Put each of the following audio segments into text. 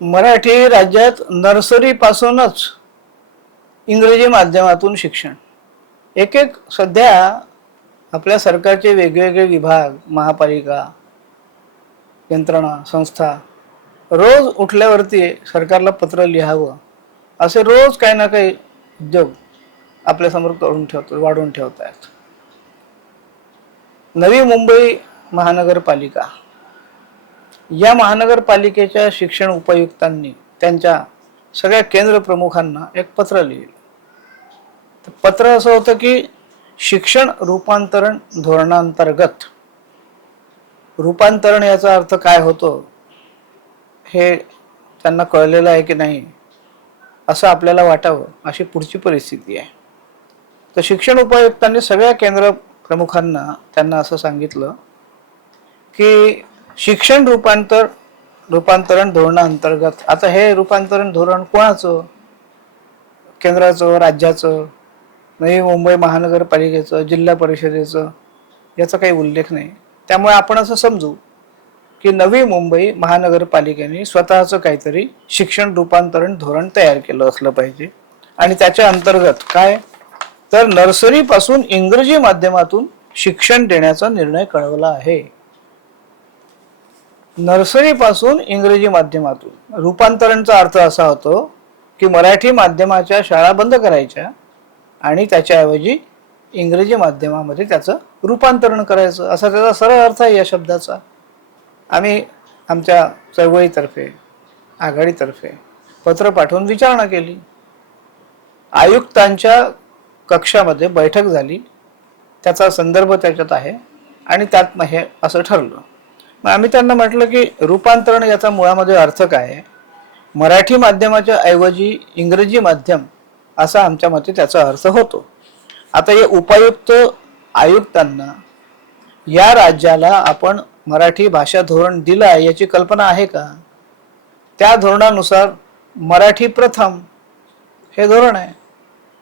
मराठी राज्यात नर्सरी पासूनच इंग्रजी माध्यमातून शिक्षण. एक एक सध्या आपल्या सरकारचे वेगवेगळे विभाग, महापालिका, यंत्रणा, संस्था रोज उठल्यावरती सरकारला पत्र लिहावं असे रोज काही ना काही उद्योग आपल्यासमोर करून ठेवतो, वाढवून ठेवत आहेत. नवी मुंबई महानगरपालिका या महानगरपालिकेच्या शिक्षण उपायुक्तांनी त्यांच्या सगळ्या केंद्र प्रमुखांना एक पत्र लिहिलं. पत्र असं होतं की शिक्षण रूपांतरण धोरणांतर्गत, रूपांतरण याचा अर्थ काय होतो हे त्यांना कळलेलं आहे की नाही असं आपल्याला वाटावं अशी पुढची परिस्थिती आहे. तर शिक्षण उपायुक्तांनी सगळ्या केंद्र प्रमुखांना त्यांना असं सांगितलं की शिक्षण रूपांतरण धोरणांतर्गत, आता हे रूपांतरण धोरण कोणाचं, केंद्राचं, राज्याचं, नवी मुंबई महानगरपालिकेचं, जिल्हा परिषदेचं, याचा काही उल्लेख नाही. त्यामुळे आपण असं समजू की नवी मुंबई महानगरपालिकेने स्वतःचं काहीतरी शिक्षण रूपांतरण धोरण तयार केलं असलं पाहिजे. आणि त्याच्या अंतर्गत काय तर नर्सरी पासून इंग्रजी माध्यमातून शिक्षण देण्याचा निर्णय कळवला आहे. नर्सरी पासून इंग्रजी माध्यमातून रूपांतरणचा अर्थ असा होतो की मराठी माध्यमाच्या शाळा बंद करायच्या आणि त्याच्याऐवजी इंग्रजी माध्यमामध्ये त्याचं रूपांतरण करायचं, असा त्याचा सरळ अर्थ आहे या शब्दाचा. आम्ही आमच्या चळवळीतर्फे, आघाडीतर्फे पत्र पाठवून विचारणा केली. आयुक्तांच्या कक्षामध्ये बैठक झाली, त्याचा संदर्भ त्याच्यात आहे आणि त्यात हे असं ठरलं. मग आम्ही त्यांना म्हटलं की रूपांतरण याचा मुळामध्ये अर्थ काय आहे, मराठी माध्यमाच्या ऐवजी इंग्रजी माध्यम असा आमच्या मते त्याचा अर्थ होतो. आता हे उपायुक्त आयुक्तांना या राज्याला आपण मराठी भाषा धोरण दिलं आहे याची कल्पना आहे का? त्या धोरणानुसार मराठी प्रथम हे धोरण आहे.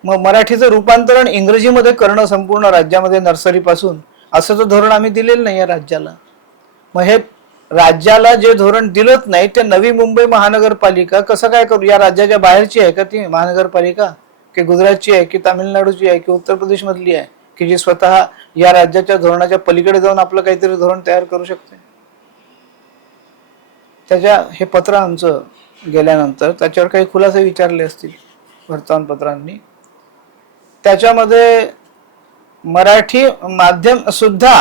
मग मराठीचं रूपांतरण इंग्रजीमध्ये करणं संपूर्ण राज्यामध्ये नर्सरीपासून, असं तर धोरण आम्ही दिलेलं नाही या राज्याला. मग हे राज्याला जे धोरण दिलंच नाही ते नवी मुंबई महानगरपालिका कसं काय करू? या राज्याच्या बाहेरची आहे का ती महानगरपालिका, की गुजरातची आहे, की तामिळनाडूची आहे, की उत्तर प्रदेश मधली आहे, की जी स्वतः या राज्याच्या धोरणाच्या पलीकडे जाऊन आपलं काहीतरी धोरण तयार करू शकते? त्याच्या हे पत्र आमचं गेल्यानंतर त्याच्यावर काही खुलासे विचारले असतील वर्तमानपत्रांनी. त्याच्यामध्ये मराठी माध्यम सुद्धा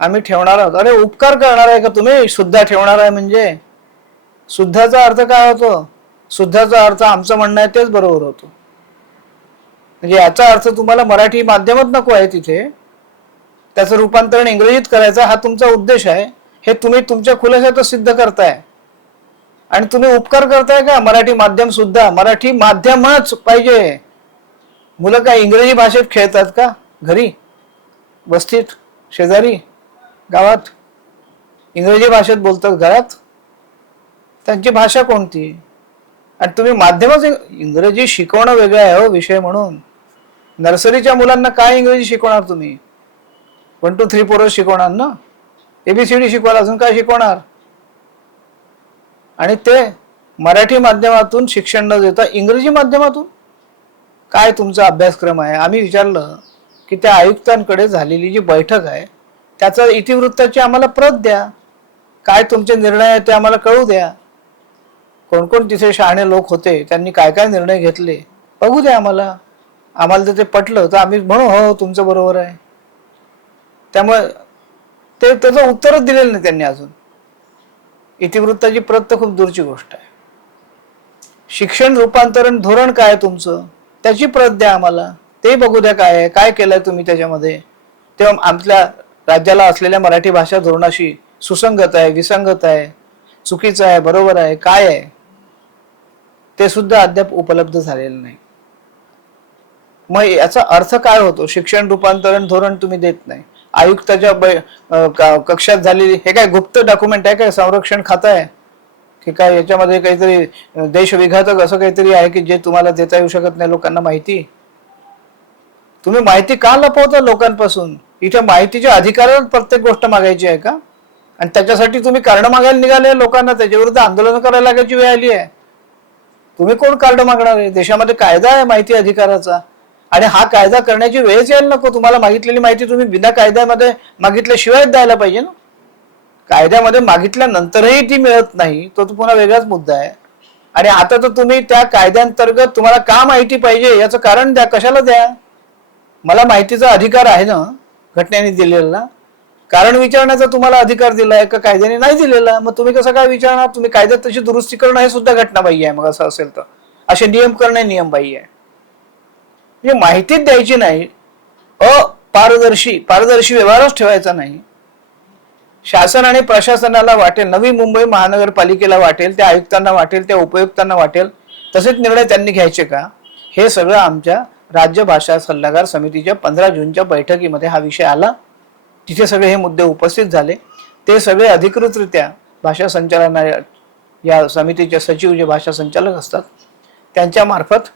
आम्ही ठेवणार आहोत. अरे उपकार करणार आहे का तुम्ही? सुद्धा ठेवणार आहे म्हणजे सुद्धाचा अर्थ काय होतो? सुद्धाचा अर्थ आमचं म्हणणं आहे तेच बरोबर होतो. म्हणजे याचा अर्थ तुम्हाला मराठी माध्यमच नको आहे तिथे, त्याचं रूपांतरण इंग्रजीत करायचं हा तुमचा उद्देश आहे. हे तुम्ही तुमच्या खुलाशातच सिद्ध करताय. आणि तुम्ही उपकार करताय का? मराठी माध्यम सुद्धा, मराठी माध्यमच पाहिजे. मुलं काय इंग्रजी भाषेत खेळतात का? घरी वस्तीत, शेजारी, गावात इंग्रजी भाषेत बोलतात घरात? त्यांची भाषा कोणती? आणि तुम्ही माध्यमच इंग्रजी शिकवणं वेगळं आहे हो विषय म्हणून. नर्सरीच्या मुलांना काय इंग्रजी शिकवणार तुम्ही? 1 2 3 4 शिकवणार ना? ABCD शिकवाल, अजून काय शिकवणार? आणि ते मराठी माध्यमातून शिक्षण न देता इंग्रजी माध्यमातून काय तुमचा अभ्यासक्रम आहे? आम्ही विचारलं की त्या आयुक्तांकडे झालेली जी बैठक आहे त्याचा इतिवृत्ताची आम्हाला प्रत द्या, काय तुमचे निर्णय आहे ते आम्हाला कळू द्या. कोण कोण तिथे शहाणे लोक होते, त्यांनी काय काय निर्णय घेतले बघू द्या आम्हाला. आम्हाला जर ते पटलं तर आम्ही म्हणू हो तुमचं बरोबर आहे. त्यामुळे ते त्याचं उत्तरच दिलेलं नाही त्यांनी अजून. इतिवृत्ताची प्रत तर खूप दूरची गोष्ट आहे. शिक्षण रूपांतरण धोरण काय तुमचं त्याची प्रत द्या आम्हाला, ते बघू द्या काय आहे, काय केलंय तुम्ही त्याच्यामध्ये. तेव्हा आमच्या राज्याला असलेल्या मराठी भाषा धोरणाशी सुसंगत आहे, विसंगत आहे, चुकीचं आहे, बरोबर आहे, काय आहे ते सुद्धा अद्याप उपलब्ध झालेलं नाही. मग याचा अर्थ काय होतो? शिक्षण रूपांतरण धोरण तुम्ही देत नाही. आयुक्ताच्या कक्षात झालेली हे काय गुप्त डॉक्युमेंट आहे काय? संरक्षण खातं आहे की काय? याच्यामध्ये काहीतरी देशविघातक असं काहीतरी आहे की जे तुम्हाला देता येऊ शकत नाही लोकांना माहिती? तुम्ही माहिती का लपवता लोकांपासून? इथे माहितीच्या अधिकारात प्रत्येक गोष्ट मागायची आहे का? आणि त्याच्यासाठी तुम्ही कार्ड मागायला निघाले लोकांना, त्याच्या विरुद्ध आंदोलन करायला लागायची वेळ आली आहे. तुम्ही कोण कार्ड मागणार आहे? देशामध्ये कायदा आहे माहिती अधिकाराचा, आणि हा कायदा करण्याची वेळच यायला नको. तुम्हाला मागितलेली माहिती तुम्ही बिना कायद्यामध्ये मागितल्याशिवाय द्यायला पाहिजे ना. कायद्यामध्ये मागितल्यानंतरही ती मिळत नाही, तो पुन्हा वेगळाच मुद्दा आहे. आणि आता तर तुम्ही त्या कायद्यांतर्गत तुम्हाला का माहिती पाहिजे याचं कारण द्या, कशाला द्या. मला माहितीचा अधिकार आहे ना घटनेने दिलेला, कारण विचारण्याचा तुम्हाला अधिकार दिलाय का कायद्याने नाही दिलेला, मग तुम्ही कसं काय विचारणार? तुम्ही कायद्यात तशी दुरुस्ती करणं हे सुद्धा घटनाबाह्य आहे. मग असं असेल तर असे नियम करणे नियमबाह्य आहे. म्हणजे माहितीच द्यायची नाही, पारदर्शी व्यवहारच ठेवायचा नाही. शासन आणि प्रशासनाला वाटेल, नवी मुंबई महानगरपालिकेला वाटेल, त्या आयुक्तांना वाटेल, त्या उपयुक्तांना वाटेल तसेच निर्णय त्यांनी घ्यायचे का? हे सगळं आमच्या राज्य भाषा सल्लागार समितीच्या 15 जूनच्या बैठकीमध्ये हा विषय आला. तिथे सगळे हे मुद्दे उपस्थित झाले. ते सगळे अधिकृतरित्या भाषा संचालना या समितीचे सचिव जे भाषा संचालक असतात त्यांच्या मार्फत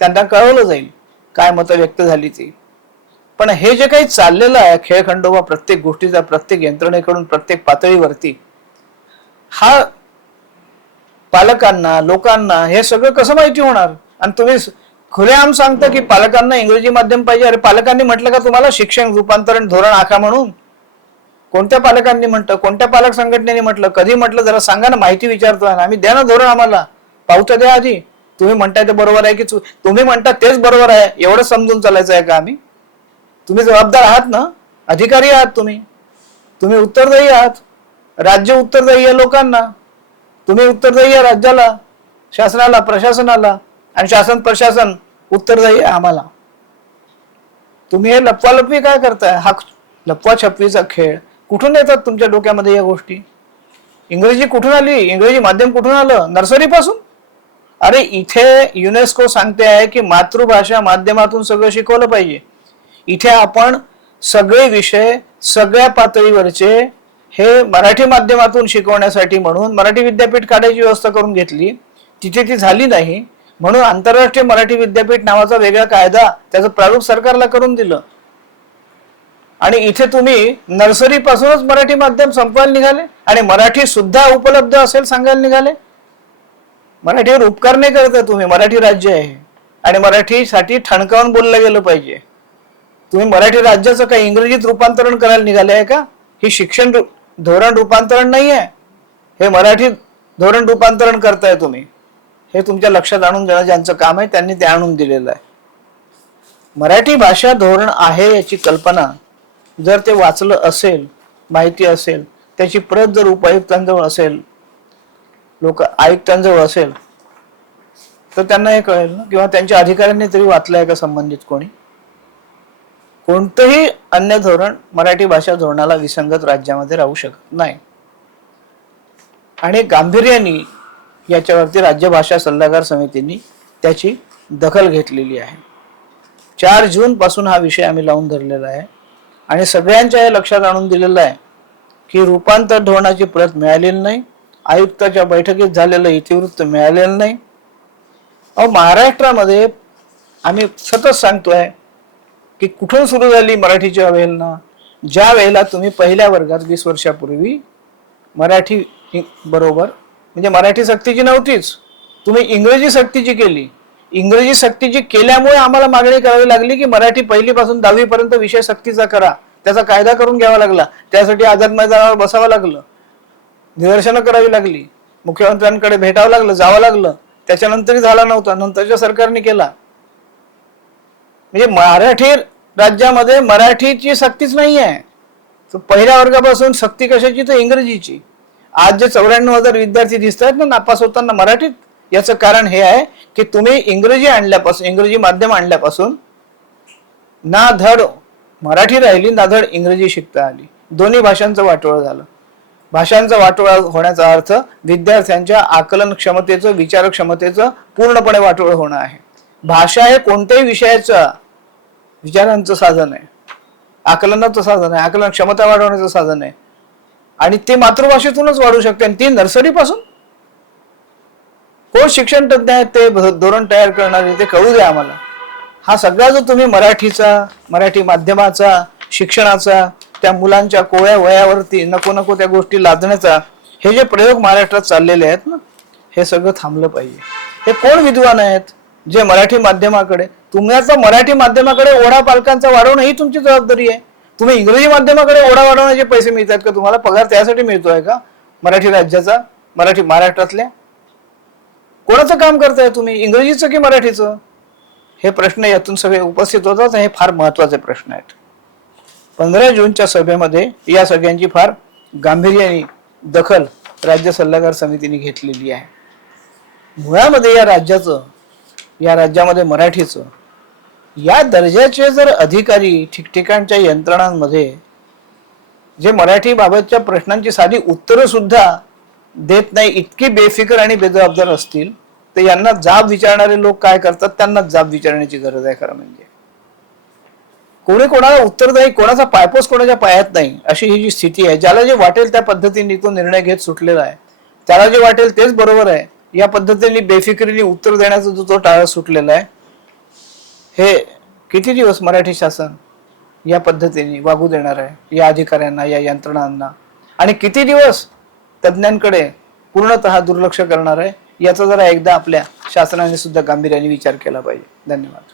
त्यांना कळवलं जाईल काय मतं व्यक्त झाली ती. पण हे जे काही चाललेलं आहे खेळखंडोबा प्रत्येक गोष्टीचा, प्रत्येक यंत्रणेकडून प्रत्येक पातळीवरती, हा पालकांना लोकांना हे सगळं कसं माहिती होणार? आणि तुम्ही खुलेआम सांगता की पालकांना इंग्रजी माध्यम पाहिजे. अरे पालकांनी म्हटलं का तुम्हाला शिक्षण रूपांतरण धोरण आखा म्हणून? कोणत्या पालकांनी म्हटलं? कोणत्या पालक संघटनेने म्हटलं? कधी म्हटलं? जरा सांगा ना. माहिती विचारतोय ना आम्ही, द्या ना धोरण आम्हाला, पाहू द्या आधी. तुम्ही म्हणताय ते बरोबर आहे की तुम्ही म्हणता तेच बरोबर आहे एवढं समजून चालायचं आहे का आम्ही? तुम्ही जबाबदार आहात ना, अधिकारी आहात तुम्ही उत्तरदायी आहात. राज्य उत्तरदायी आहे लोकांना, तुम्ही उत्तरदायी आहे राज्याला, शासनाला, प्रशासनाला, आणि शासन प्रशासन उत्तरदायी आहे आम्हाला. तुम्ही हे लपवालपवी काय करताय? हा लपवा छपवीचा खेळ. कुठून येतात तुमच्या डोक्यामध्ये या गोष्टी? इंग्रजी कुठून आली? इंग्रजी माध्यम कुठून आलं? नर्सरी पासून? अरे इथे युनेस्को सांगते आहे की मातृभाषा माध्यमातून सगळं शिकवलं पाहिजे. इथे आपण सगळे विषय सगळ्या पातळीवरचे हे मराठी माध्यमातून शिकवण्यासाठी म्हणून मराठी विद्यापीठ काढायची व्यवस्था करून घेतली. तिथे ती झाली नाही म्हणून आंतरराष्ट्रीय मराठी विद्यापीठ नावाचा वेगळा कायदा, त्याचं प्रारूप सरकारला करून दिलं. आणि इथे तुम्ही नर्सरी पासूनच मराठी माध्यम संपवायला निघाले आणि मराठी सुद्धा उपलब्ध असेल सांगायला निघाले. मराठीवर उपकार नाही करताय तुम्ही. मराठी राज्य आहे आणि मराठीसाठी ठणकावून बोललं गेलं पाहिजे. तुम्ही मराठी राज्याचं काही इंग्रजीत रूपांतरण करायला निघाले आहे का? ही शिक्षण धोरण रूपांतरण नाही आहे, हे मराठी धोरण रूपांतरण करताय तुम्ही. हे तुमच्या लक्षात आणून देणं ज्यांचं काम आहे त्यांनी ते आणून दिलेलं आहे. मराठी भाषा धोरण आहे याची कल्पना जर ते वाचलं असेल, माहिती असेल, त्याची प्रत जर उपायुक्तांजवळ असेल, आयुक्तांजवळ असेल, तर त्यांना हे कळेल ना, किंवा त्यांच्या अधिकाऱ्यांनी तरी वाचलंय का संबंधित कोणी? कोणतंही अन्य धोरण मराठी भाषा धोरणाला विसंगत राज्यामध्ये राहू शकत नाही. आणि गांभीर्याने याच्यावरती राज्य भाषा सल्लागार समितीने त्याची दखल घेतलेली आहे. 4 जून पासून हा विषय आम्ही लावून धरलेला आहे आणि सगळ्यांच्या हे लक्षात आणून दिलेलं आहे की रूपांतर धोरणाची प्रत मिळालेली नाही, आयुक्ताच्या बैठकीत झालेलं इतिवृत्त मिळालेलं नाही. महाराष्ट्रामध्ये आम्ही सतत सांगतोय की कुठून सुरू झाली मराठीची अवहेलना? ज्या वेळेला तुम्ही पहिल्या वर्गात 20 वर्षापूर्वी मराठी बरोबर म्हणजे मराठी सक्तीची नव्हतीच, तुम्ही इंग्रजी सक्तीची केली. इंग्रजी सक्तीची केल्यामुळे आम्हाला मागणी करावी लागली की मराठी 1ली पासून 10वी पर्यंत विषय सक्तीचा करा. त्याचा कायदा करून घ्यावा लागला. त्यासाठी आझाद मैदानावर बसावं लागलं, निदर्शनं करावी लागली, मुख्यमंत्र्यांकडे भेटावं लागलं, जावं लागलं. त्याच्यानंतरही झाला नव्हता, नंतरच्या सरकारने केला. म्हणजे मराठी राज्यामध्ये मराठीची सक्तीच नाही आहे. पहिल्या वर्गापासून सक्ती कशाची? तर इंग्रजीची. आज जे 94,000 विद्यार्थी दिसत आहेत ना नापास होताना मराठीत, याचं कारण हे आहे की तुम्ही इंग्रजी आणल्यापासून, इंग्रजी माध्यम आणल्यापासून ना धड मराठी राहिली ना धड इंग्रजी शिकता आली. दोन्ही भाषांचं वाटोळं झालं. भाषांचा वाटोळा होण्याचा अर्थ विद्यार्थ्यांच्या आकलन क्षमतेचं, विचार क्षमतेचं पूर्णपणे वाटोळं होणं आहे. भाषा हे कोणत्याही विषयाचं विचारांचं साधन आहे, आकलनाचं साधन आहे, आकलन क्षमता वाढवण्याचं साधन आहे. आणि ते मातृभाषेतूनच वाढू शकते. आणि ती नर्सरी पासून. कोण शिक्षण तज्ञ आहेत ते धोरण तयार करणारे ते कळू द्या आम्हाला. हा सगळा जो तुम्ही मराठीचा, मराठी माध्यमाचा, शिक्षणाचा त्या मुलांच्या कोवळ्या वयावरती नको नको त्या गोष्टी लादण्याचा हे जे प्रयोग महाराष्ट्रात चाललेले आहेत ना, हे सगळं थांबलं पाहिजे. हे कोण विद्वान आहेत जे मराठी माध्यमाकडे, तुम्हाला मराठी माध्यमाकडे ओढा पालकांचा वाढवणं ही तुमची जबाबदारी आहे. तुम्ही इंग्रजी माध्यमाकडे ओढा वाढवण्याचे पैसे मिळतात का? तुम्हाला पगार त्यासाठी मिळतोय का? मराठी राज्याचा, मराठी महाराष्ट्रातल्या कोणाचं काम करताय तुम्ही, इंग्रजीचं की मराठीचं? हे प्रश्न यातून सगळे उपस्थित होतात. हे फार महत्वाचे प्रश्न आहेत. 15 जूनच्या सभेमध्ये या सगळ्यांची फार गांभीर्याने दखल राज्य सल्लागार समितीने घेतलेली आहे. मुळामध्ये या राज्यामध्ये मराठीचं या दर्जाचे जर अधिकारी ठिकठिकाणच्या यंत्रणांमध्ये जे मराठी बाबतच्या प्रश्नांची साधी उत्तरं सुद्धा देत नाही, इतकी बेफिकर आणि बेजबाबदार असतील, तर यांना जाब विचारणारे लोक काय करतात? त्यांना जाब विचारण्याची गरज आहे. खरं म्हणजे कोणी कोणाला उत्तरदायी, कोणाचा पायपोस कोणाच्या पायात नाही, अशी ही जी स्थिती आहे. ज्याला जे वाटेल त्या पद्धतीने तो निर्णय घेत सुटलेला आहे. त्याला जे वाटेल तेच बरोबर आहे या पद्धतीने बेफिकिरीने उत्तर देण्याचा जो तो टाळा सुटलेला आहे. हे किती दिवस मराठी शासन या पद्धतीने वागू देणार आहे या अधिकाऱ्यांना, या यंत्रणांना? आणि किती दिवस तज्ज्ञांकडे पूर्णतः दुर्लक्ष करणार आहे? याचा जरा एकदा आपल्या शासनाने सुद्धा गांभीर्याने विचार केला पाहिजे. धन्यवाद.